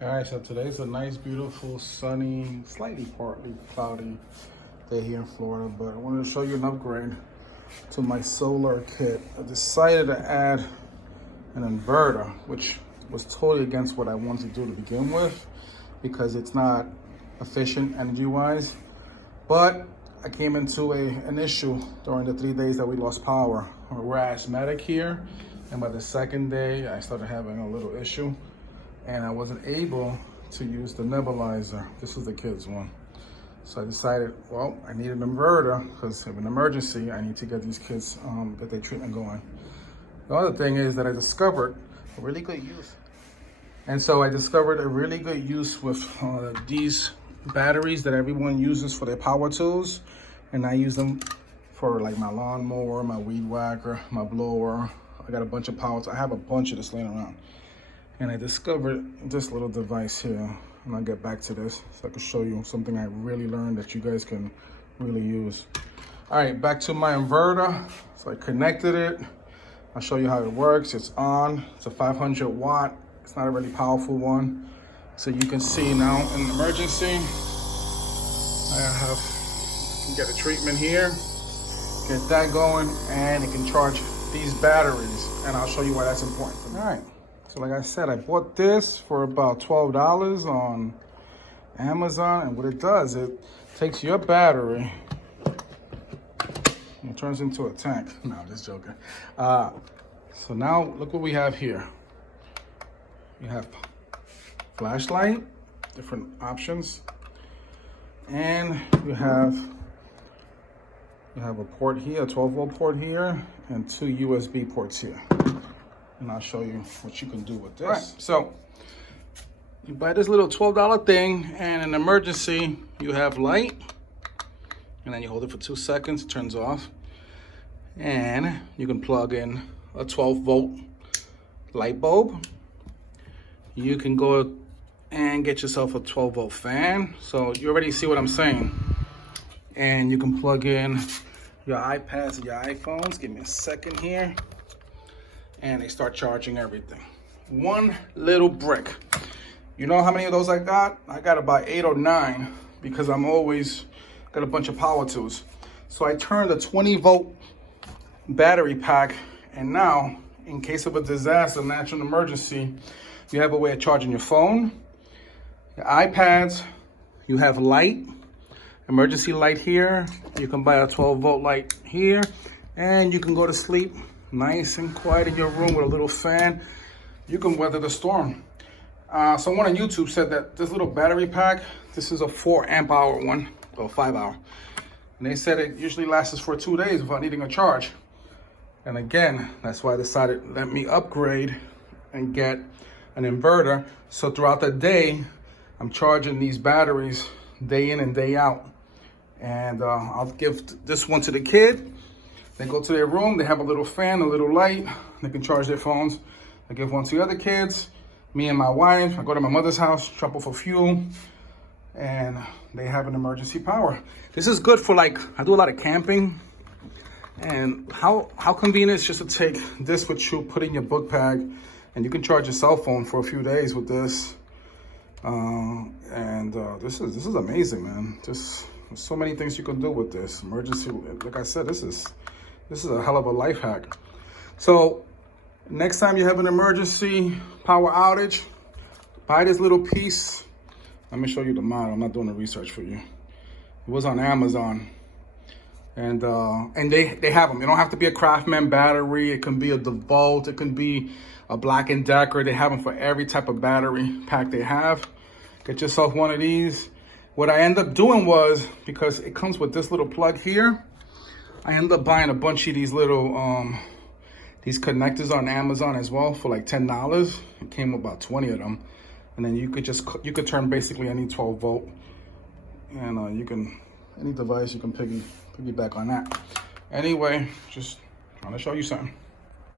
All right, so today's a nice, beautiful, sunny, slightly partly cloudy day here in Florida, but I wanted to show you an upgrade to my solar kit. I decided to add an inverter, which was totally against what I wanted to do to begin with because it's not efficient energy-wise. But I came into an issue during the 3 days that we lost power. We're asthmatic here, and by the second day, I started having a little issue. And I wasn't able to use the nebulizer. This is the kids' one. So I decided, well, I need an inverter because of an emergency. I need to get these kids, get their treatment going. The other thing is that I discovered a really good use. And so I discovered a really good use with these batteries that everyone uses for their power tools. And I use them for like my lawnmower, my weed whacker, my blower. I got a bunch of power tools. I have a bunch of this laying around. And I discovered this little device here, and I'll get back to this so I can show you something I really learned that you guys can really use. All right, back to my inverter. So I connected it. I'll show you how it works. It's on. It's a 500 watt. It's not a really powerful one. So you can see now in an emergency, I can get a treatment here, get that going, and it can charge these batteries. And I'll show you why that's important for me. All right. So like I said, I bought this for about $12 on Amazon, and what it does, it takes your battery and it turns into a tank. No, I'm just joking. So now look what we have here. You have flashlight, different options, and you have a port here, a 12-volt port here, and 2 USB ports here. And I'll show you what you can do with this. All right, so you buy this little $12 thing, and in an emergency, you have light, and then you hold it for 2 seconds, it turns off, and you can plug in a 12-volt light bulb. You can go and get yourself a 12-volt fan. So you already see what I'm saying. And you can plug in your iPads and your iPhones. Give me a second here. And they start charging everything. One little brick. You know how many of those I got? I got about 8 or 9 because I'm always got a bunch of power tools. So I turned a 20-volt battery pack, and now, in case of a disaster, natural emergency, you have a way of charging your phone, your iPads, you have light, emergency light here. You can buy a 12-volt light here, and you can go to sleep nice and quiet in your room with a little fan. You can weather the storm. Someone on YouTube said that this little battery pack, this is a 4 amp hour one, or 5 hour. And they said it usually lasts for 2 days without needing a charge. And again, that's why I decided, let me upgrade and get an inverter. So throughout the day, I'm charging these batteries day in and day out. And I'll give this one to the kid. They go to their room, they have a little fan, a little light, they can charge their phones. I give one to the other kids, me and my wife, I go to my mother's house, drop off a fuel, and they have an emergency power. This is good for, like, I do a lot of camping, and how convenient it's just to take this with you, put it in your book bag, and you can charge your cell phone for a few days with this. This is amazing, man. There's so many things you can do with this. Emergency, like I said, this is a hell of a life hack. So next time you have an emergency power outage, buy this little piece. Let me show you the model. I'm not doing the research for you. It was on Amazon. And they have them. It don't have to be a Craftsman battery. It can be a DeVault. It can be a Black & Decker. They have them for every type of battery pack they have. Get yourself one of these. What I end up doing was, because it comes with this little plug here, I ended up buying a bunch of these little, these connectors on Amazon as well for like $10. It came with about 20 of them. And then you could turn basically any 12 volt. And any device, you can piggyback on that. Anyway, just want to show you something.